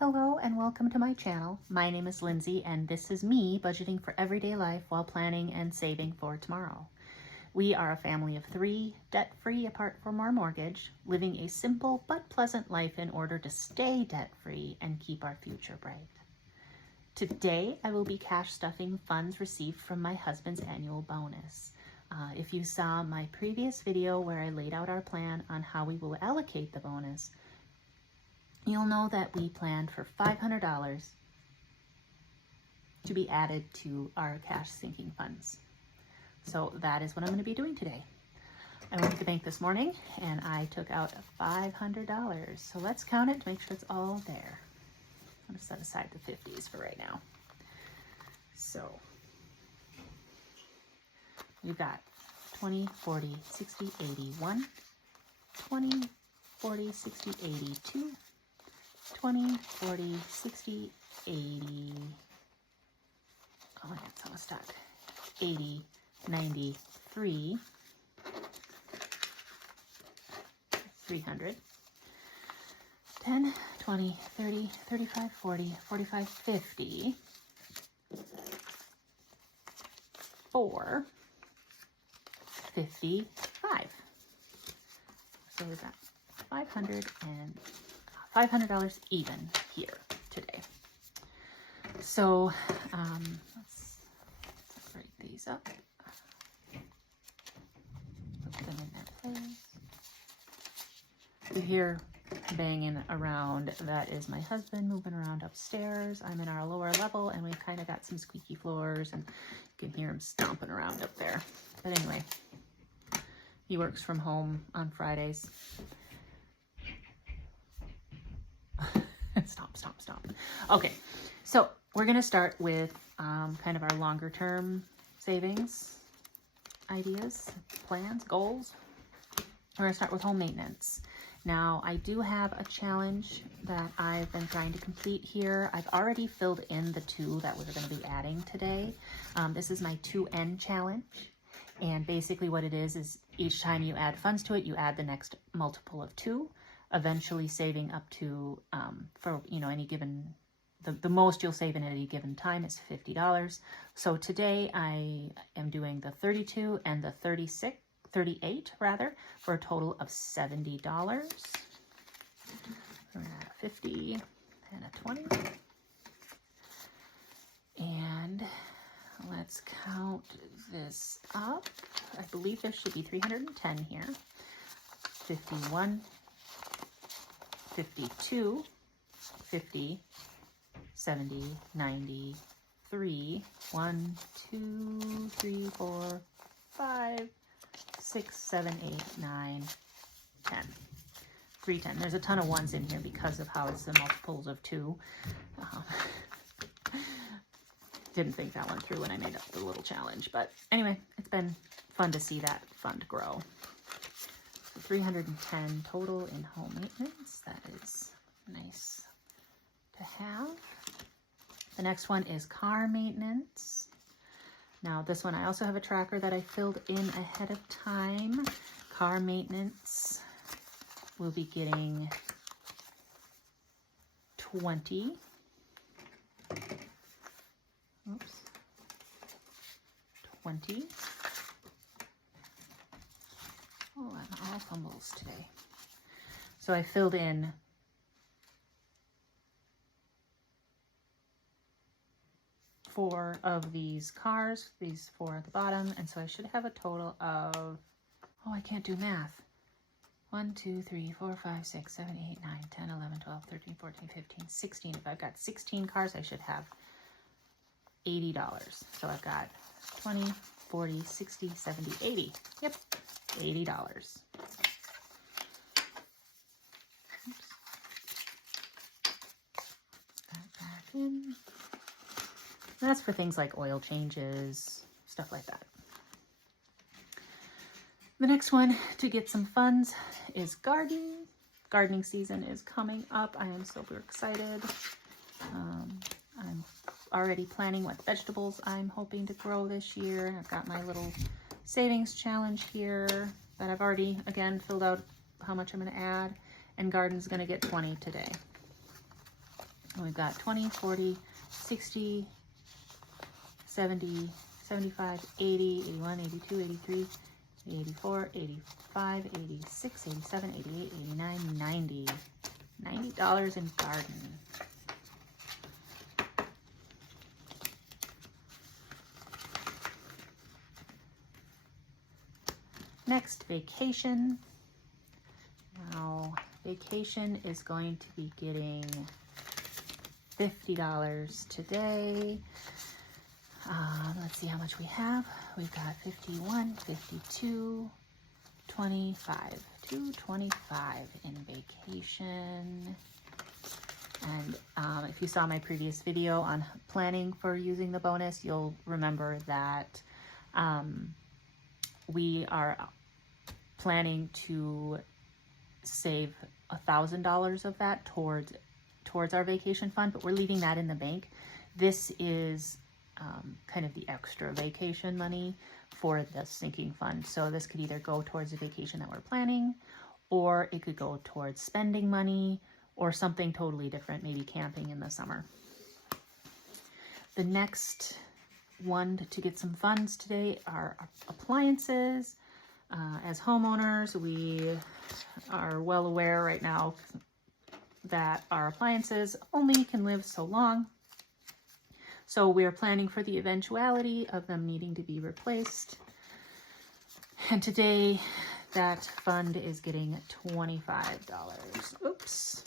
Hello and welcome to my channel. My name is Lindsay and this is me budgeting for everyday life while planning and saving for tomorrow. We are a family of 3, debt-free apart from our mortgage, living a simple but pleasant life in order to stay debt-free and keep our future bright. Today, I will be cash stuffing funds received from my husband's annual bonus. If you saw my previous video where I laid out our plan on how we will allocate the bonus, you'll know that we planned for $500 to be added to our cash sinking funds. So that is what I'm going to be doing today. I went to the bank this morning and I took out $500. So let's count it to make sure it's all there. I'm going to set aside the 50s for right now. So we've got 20, 40, 60, 80, 1, 20, 40, 60, 80, 2, 20, 40, 60, 80, oh, that's almost stuck, 80, 93, 300, 10, 20, 30, 35, 40, 45, 50, 4, 55. So we've got $500 even here today. So let's separate these up. Put them in their place. You hear banging around. That is my husband moving around upstairs. I'm in our lower level and we've kind of got some squeaky floors and you can hear him stomping around up there. But anyway, he works from home on Fridays. Stomp, stomp, stomp. Okay, so we're going to start with kind of our longer term savings ideas, plans, goals. We're going to start with home maintenance. Now, I do have a challenge that I've been trying to complete here. I've already filled in the 2 that we're going to be adding today. This is my 2N challenge. And basically what it is each time you add funds to it, you add the next multiple of 2. Eventually saving up to, for, any given, the most you'll save in any given time is $50. So today I am doing the 32 and the 38 rather, for a total of $70. We're gonna add a 50 and a 20. And let's count this up. I believe there should be 310 here. 51, 52, 50, 70, 93, 1, 2, 3, 4, 5, 6, 7, 8, 9, 10. 310. There's a ton of ones in here because of how it's the multiples of 2. Didn't think that one through when I made up the little challenge. But anyway, it's been fun to see that fund grow. 310 total in home maintenance. That is nice to have. The next one is car maintenance. Now this one I also have a tracker that I filled in ahead of time. Car maintenance will be getting 20. Oops. 20. Oh, I'm all fumbles today. So I filled in 4 of these cars, these 4 at the bottom, and so I should have a total of, oh, I can't do math. 1, 2, 3, 4, 5, 6, 7, 8, 9, 10, 11, 12, 13, 14, 15, 16. If I've got 16 cars, I should have $80. So I've got 20, 40, 60, 70, 80. Yep, $80. Oops. Put that back in. That's for things like oil changes, stuff like that. The next one to get some funds is garden. Gardening season is coming up. I am super excited. I'm already planning what vegetables I'm hoping to grow this year. I've got my little savings challenge here that I've already, again, filled out how much I'm going to add. And garden's going to get 20 today. And we've got 20, 40, 60, 70, 75, 80, 81, 82, 83, 84, 85, 86, 87, 88, 89, 90. $90 in garden. Next, vacation. Now, vacation is going to be getting $50 today. Let's see how much we have. We've got 51, 52, 25, 225 in vacation. And if you saw my previous video on planning for using the bonus, you'll remember that we are planning to save $1,000 of that towards our vacation fund, but we're leaving that in the bank. This is kind of the extra vacation money for the sinking fund. So this could either go towards the vacation that we're planning, or it could go towards spending money, or something totally different, maybe camping in the summer. The next one to get some funds today are appliances. As homeowners, we are well aware right now that our appliances only can live so long. So we're planning for the eventuality of them needing to be replaced. And today that fund is getting $25. Oops,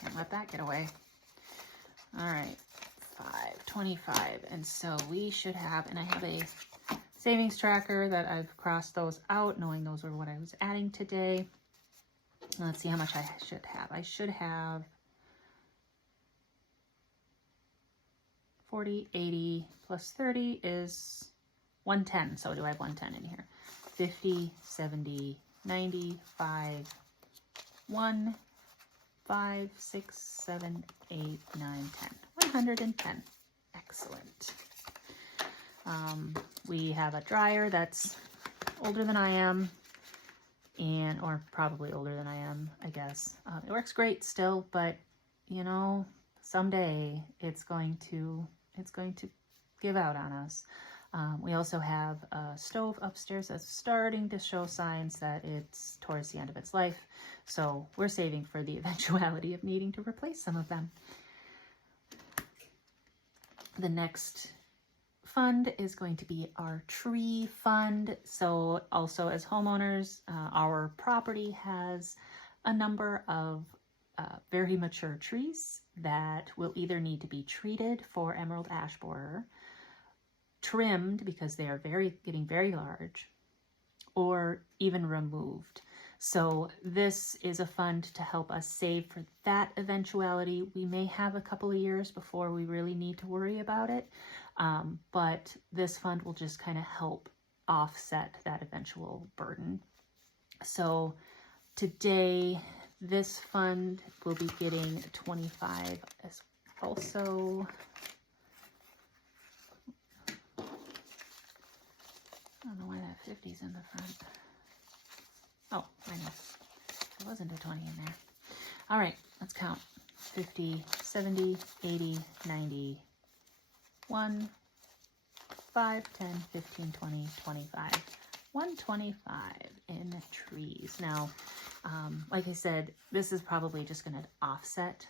can't let that get away. All right, 25. And so we should have, and I have a savings tracker that I've crossed those out, knowing those are what I was adding today. Let's see how much I should have. I should have 40, 80 plus 30 is 110. So do I have 110 in here? 50, 70, 90, 5, 1, 5, 6, 7, 8, 9, 10. 110. Excellent. We have a dryer that's older than I am, or probably older than I am, I guess. It works great still, but you know, someday it's going to give out on us. We also have a stove upstairs that's starting to show signs that it's towards the end of its life. So we're saving for the eventuality of needing to replace some of them. The next fund is going to be our tree fund. So also as homeowners, our property has a number of very mature trees that will either need to be treated for emerald ash borer, trimmed because they are getting very large, or even removed. So this is a fund to help us save for that eventuality. We may have a couple of years before we really need to worry about it, but this fund will just kind of help offset that eventual burden. So today, this fund will be getting 25 as also. I don't know why that 50 is in the front. Oh, I know. There wasn't a 20 in there. All right, let's count. 50, 70, 80, 90, 1, 5, 10, 15, 20, 25. 125 in trees. Now, like I said, this is probably just going to offset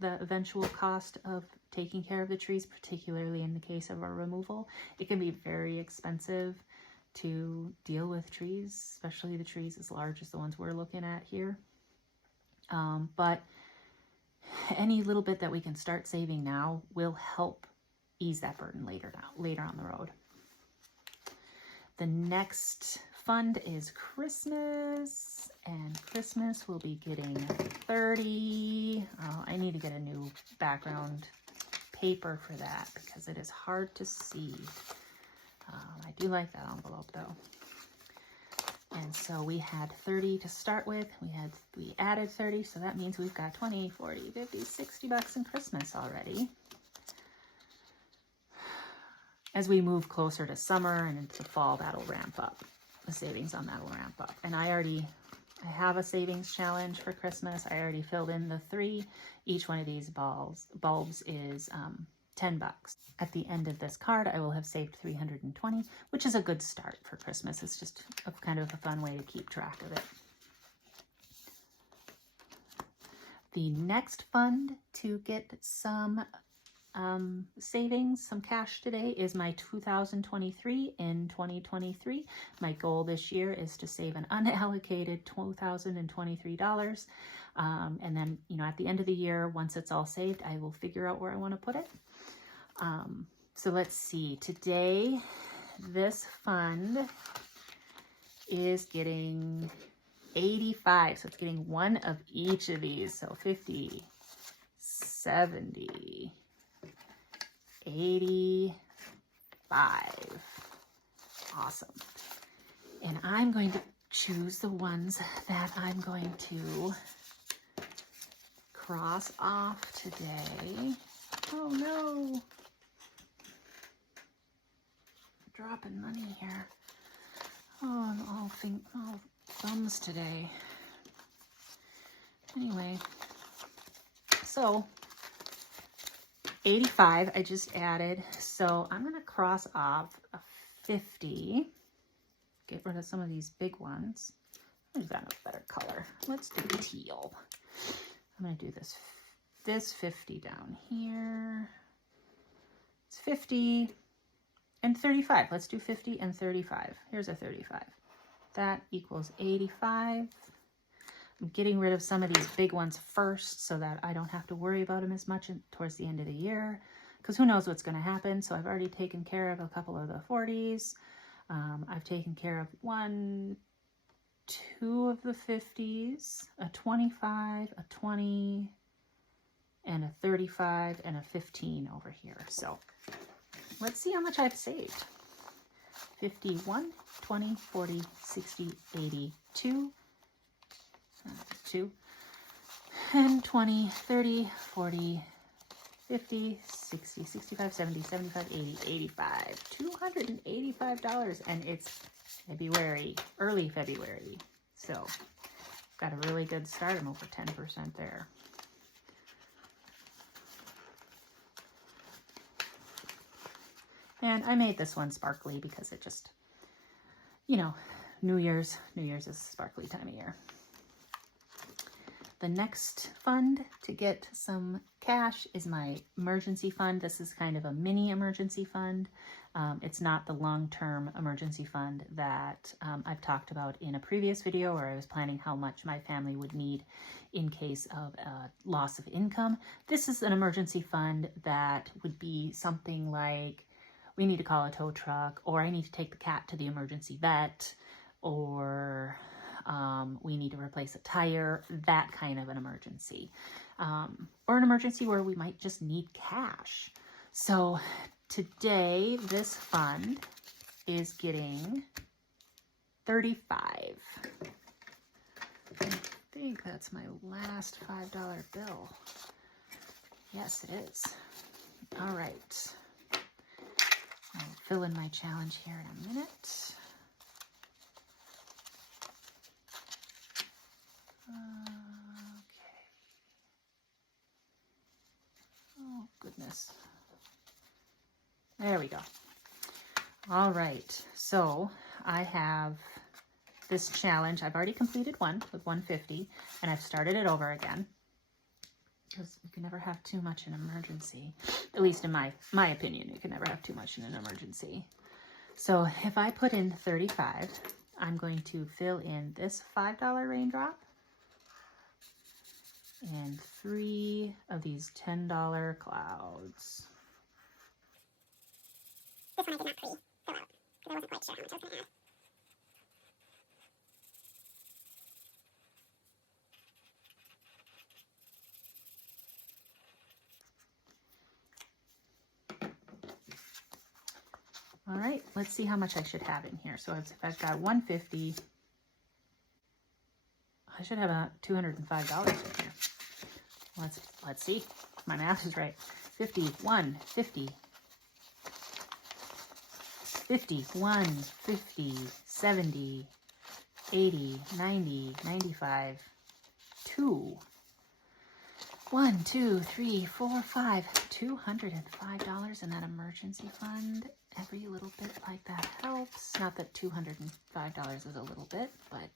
the eventual cost of taking care of the trees, particularly in the case of our removal. It can be very expensive to deal with trees, especially the trees as large as the ones we're looking at here. But any little bit that we can start saving now will help ease that burden later on the road. The next fund is Christmas, and Christmas will be getting 30. Oh, I need to get a new background paper for that because it is hard to see. I do like that envelope though. And so we had 30 to start with. We added 30, so that means we've got 20, 40, 50, 60 bucks in Christmas already. As we move closer to summer and into the fall, that'll ramp up. The savings on that will ramp up. And I already I have a savings challenge for Christmas. I already filled in the 3. Each one of these bulbs is 10 bucks. At the end of this card, I will have saved 320, which is a good start for Christmas. It's just kind of a fun way to keep track of it. The next fund to get some savings, some cash today is my 2023 in 2023. My goal this year is to save an unallocated $2,023. And then, you know, at the end of the year, once it's all saved, I will figure out where I want to put it. So let's see. Today, this fund is getting 85. So it's getting one of each of these. So 50, 70, 85. Awesome. And I'm going to choose the ones that I'm going to cross off today. Oh no. Dropping money here. Oh, I'm all thumbs today. Anyway, so 85 I just added, so I'm going to cross off a 50, get rid of some of these big ones. I've got a better color. Let's do teal. I'm going to do this 50 down here. It's 50 and 35. Let's do 50 and 35. Here's a 35. That equals 85. I'm getting rid of some of these big ones first so that I don't have to worry about them as much towards the end of the year, because who knows what's going to happen. So I've already taken care of a couple of the 40s. I've taken care of 1, 2 of the 50s, a 25, a 20, and a 35, and a 15 over here. So let's see how much I've saved. 51, 20, 40, 60, 80, 2, 2, and 20, 30, 40, 50, 60, 65, 70, 75, 80, 85. $285, and it's February, early February. So got a really good start. I'm over 10% there. And I made this one sparkly because it just, you know, New Year's is a sparkly time of year. The next fund to get some cash is my emergency fund. This is kind of a mini emergency fund. It's not the long-term emergency fund that I've talked about in a previous video where I was planning how much my family would need in case of a loss of income. This is an emergency fund that would be something like, we need to call a tow truck, or I need to take the cat to the emergency vet, or we need to replace a tire, that kind of an emergency. Or an emergency where we might just need cash. So today, this fund is getting 35. I think that's my last $5 bill. Yes, it is. All right. I'll fill in my challenge here in a minute. Okay. Oh, goodness. There we go. All right. So I have this challenge. I've already completed one with 150, and I've started it over again, because you can never have too much in an emergency. At least in my opinion, you can never have too much in an emergency. So if I put in 35, I'm going to fill in this $5 raindrop and 3 of these $10 clouds. This one I did not pre-fill out, because I wasn't quite sure how much I was going to add. All right, let's see how much I should have in here. So if I've got 150, I should have about $205 in here. Let's see if my math is right. 51, 50, 51, 50, 70, 80, 90, 95, 2. 1, 2, 3, 4, 5. $205 in that emergency fund. Every little bit like that helps. Not that $205 is a little bit, but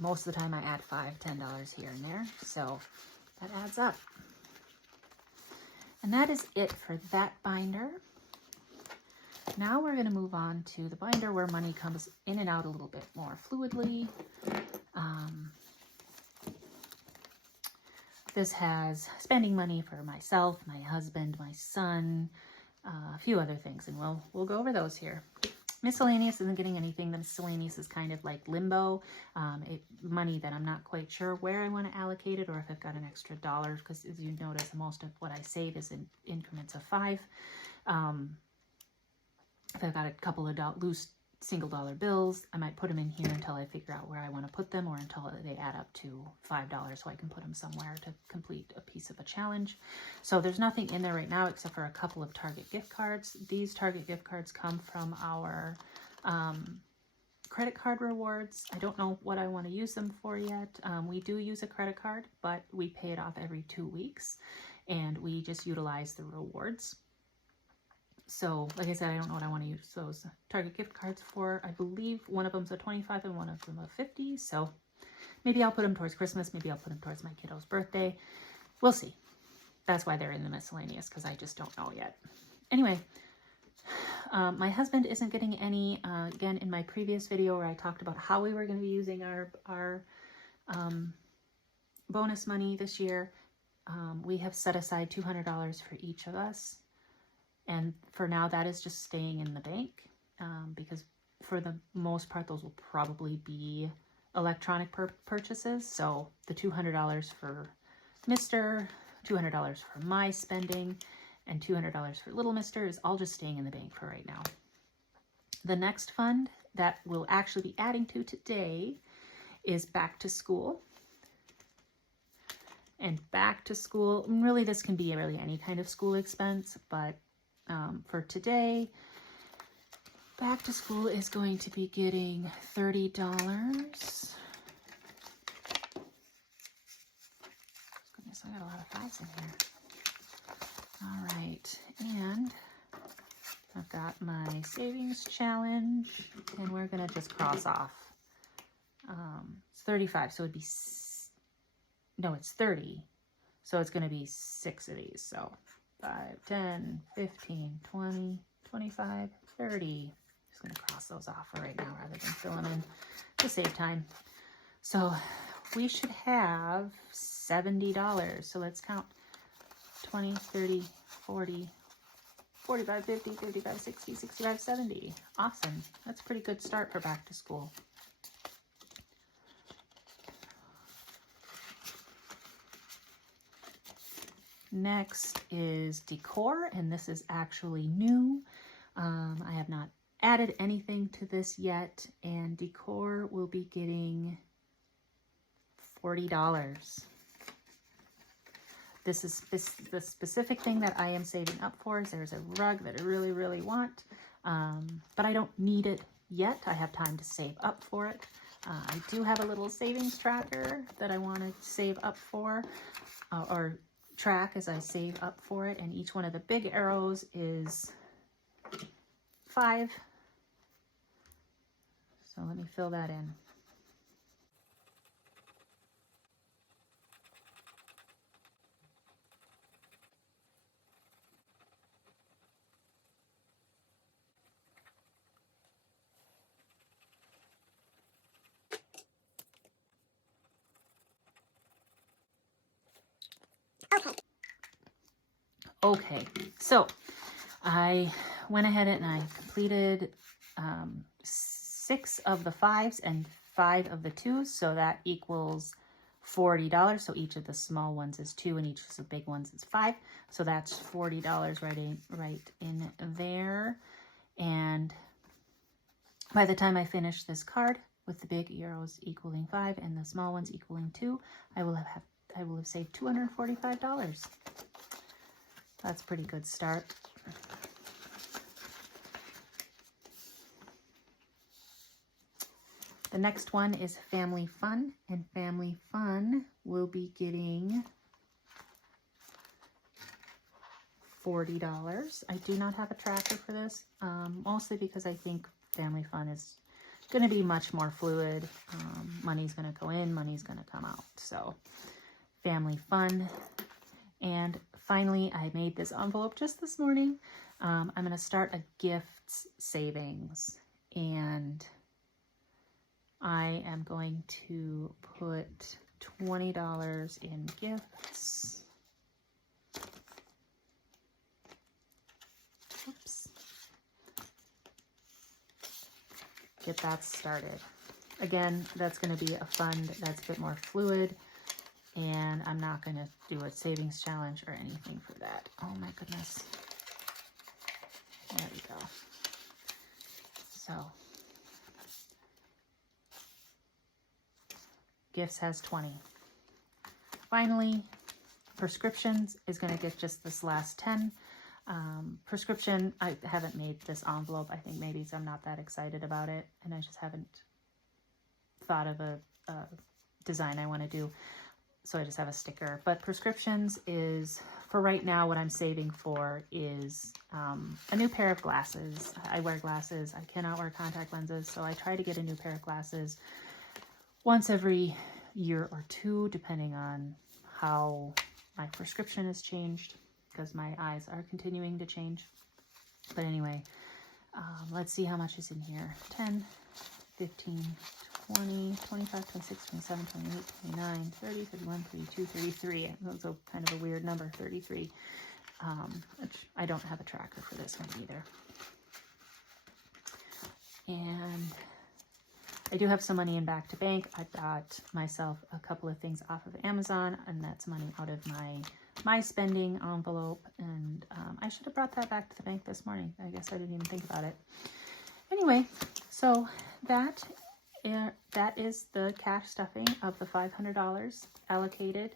most of the time I add $5, $10 here and there. So that adds up. And that is it for that binder. Now we're going to move on to the binder where money comes in and out a little bit more fluidly. This has spending money for myself, my husband, my son, a few other things, and we'll go over those here. Miscellaneous isn't getting anything. The miscellaneous is kind of like limbo, money that I'm not quite sure where I want to allocate it or if I've got an extra dollar, because as you notice, most of what I save is in increments of 5. If I've got a couple of loose single dollar bills, I might put them in here until I figure out where I want to put them, or until they add up to $5 so I can put them somewhere to complete a piece of a challenge. So there's nothing in there right now except for a couple of Target gift cards. These Target gift cards come from our credit card rewards. I don't know what I want to use them for yet. We do use a credit card, but we pay it off every 2 weeks, and we just utilize the rewards. So, like I said, I don't know what I want to use those Target gift cards for. I believe one of them's a 25 and one of them a 50. So maybe I'll put them towards Christmas. Maybe I'll put them towards my kiddo's birthday. We'll see. That's why they're in the miscellaneous, because I just don't know yet. Anyway, my husband isn't getting any. Again, in my previous video where I talked about how we were going to be using our bonus money this year, we have set aside $200 for each of us. And for now, that is just staying in the bank, because for the most part, those will probably be electronic purchases. So the $200 for Mr., $200 for my spending, and $200 for Little Mr. is all just staying in the bank for right now. The next fund that we'll actually be adding to today is back to school. And back to school, really this can be really any kind of school expense, but for today, back to school is going to be getting $30. Goodness, I got a lot of 5s in here. All right, and I've got my savings challenge, and we're gonna just cross off. It's 35, so it'd be, no, it's 30. So it's gonna be 6 of these, so 5, 10, 15, 20, 25, 30. Just going to cross those off for right now rather than fill them in to save time. So we should have $70. So let's count 20, 30, 40, 45, 50, 55, 60, 65, 70. Awesome. That's a pretty good start for back to school. Next is decor, and this is actually new. I have not added anything to this yet, and decor will be getting $40. This is the specific thing that I am saving up for. Is there's a rug that I really, really want, but I don't need it yet. I have time to save up for it. I do have a little savings tracker that I want to save up for, or track as I save up for it, and each one of the big arrows is 5. So let me fill that in. Okay, so I went ahead and I completed 6 of the 5s and 5 of the 2s, so that equals $40. So each of the small ones is 2 and each of the big ones is 5. So that's $40 right in there. And by the time I finish this card with the big arrows equaling 5 and the small ones equaling 2, I will have saved $245. That's a pretty good start. The next one is Family Fun, and Family Fun will be getting $40. I do not have a tracker for this, mostly because I think Family Fun is going to be much more fluid. Money's going to go in, money's going to come out. So Family Fun. And finally, I made this envelope just this morning. I'm going to start a gifts savings, and I am going to put $20 in gifts. Oops. Get that started. Again, that's going to be a fund that's a bit more fluid, and I'm not going to do a savings challenge or anything for that. Oh my goodness. There we go. So, gifts has 20. Finally, prescriptions is going to get just this last 10. Prescription, I haven't made this envelope. I think maybe I'm not that excited about it, and I just haven't thought of a design I want to do. So I just have a sticker. But prescriptions is, for right now, what I'm saving for is a new pair of glasses. I wear glasses. I cannot wear contact lenses, so I try to get a new pair of glasses once every year or two, depending on how my prescription has changed, because my eyes are continuing to change. But anyway, let's see how much is in here. 10, 15, 20, 25, 26, 27, 28, 29, 30, 31, 32, 33. That's a kind of a weird number, 33. Which I don't have a tracker for this one either. And I do have some money in Back to Bank. I bought myself a couple of things off of Amazon, and that's money out of my spending envelope. And I should have brought that back to the bank this morning. I guess I didn't even think about it. Anyway, so that is the cash stuffing of the $500 allocated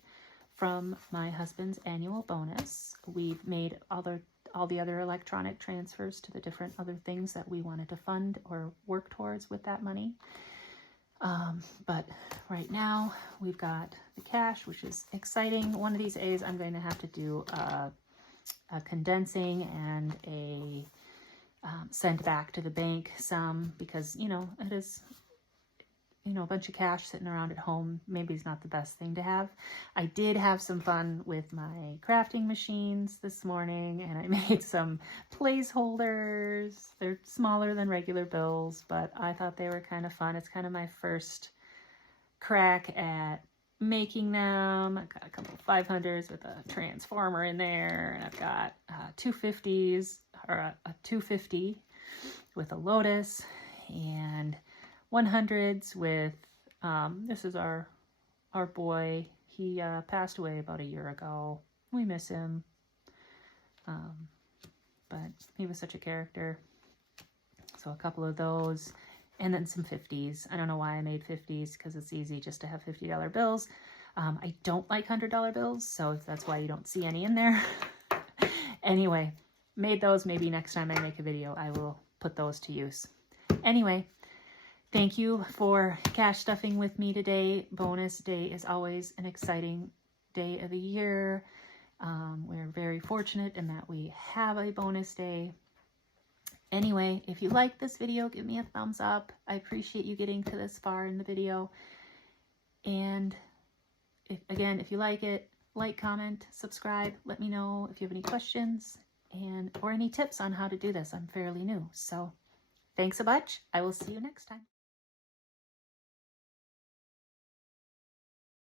from my husband's annual bonus. We've made all the other electronic transfers to the different other things that we wanted to fund or work towards with that money. But right now we've got the cash, which is exciting. One of these days I'm going to have to do a condensing and a send back to the bank some, because, you know, it is, you know, a bunch of cash sitting around at home maybe is not the best thing to have. I did have some fun with my crafting machines this morning, and I made some placeholders. They're smaller than regular bills, but I thought they were kind of fun. It's kind of my first crack at making them. I've got a couple of 500s with a transformer in there, and I've got 250s, or a 250 with a Lotus, and 100s with, this is our boy. He passed away about a year ago. We miss him. But he was such a character. So a couple of those, and then some 50s. I don't know why I made 50s, because it's easy just to have $50 bills. I don't like $100 bills, so that's why you don't see any in there. Anyway, made those. Maybe next time I make a video, I will put those to use. Anyway, thank you for cash stuffing with me today. Bonus day is always an exciting day of the year. We're very fortunate in that we have a bonus day. Anyway, if you like this video, give me a thumbs up. I appreciate you getting to this far in the video. And if you like it, like, comment, subscribe. Let me know if you have any questions or any tips on how to do this. I'm fairly new. So thanks a bunch. I will see you next time.